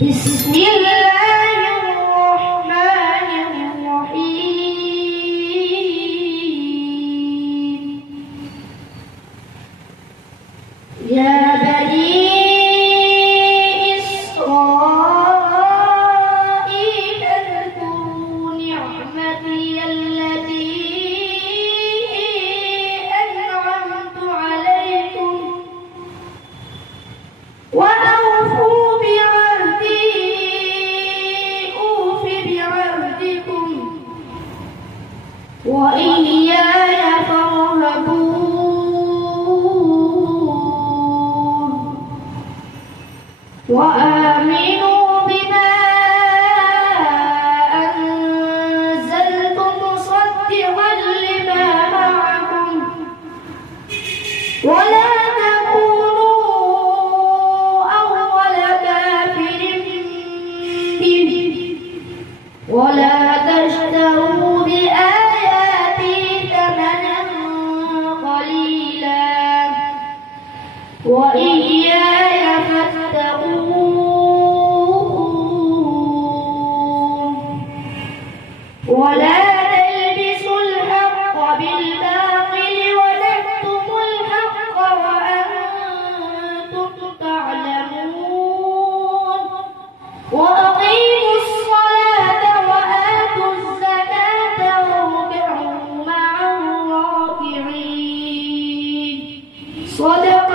بسم الله الرحمن الرحيم. يا بني إسرائيل اذكروا نعمتي التي أنعمت عليكم وأوفوا بعهدي أوف بعهدكم وإياي فارهبون. وآمنوا بما أنزلت مصدقا لما معكم ولا تكونوا أول كافر به ولا تشتروا بآياتي ثمنا قليلا وإياي فاتقون. ولا تلبسوا الحق بالباطل وتكتموا الحق وأنتم تعلمون. وأقيموا الصلاة وآتوا الزكاة واركعوا مع الراكعين. صدق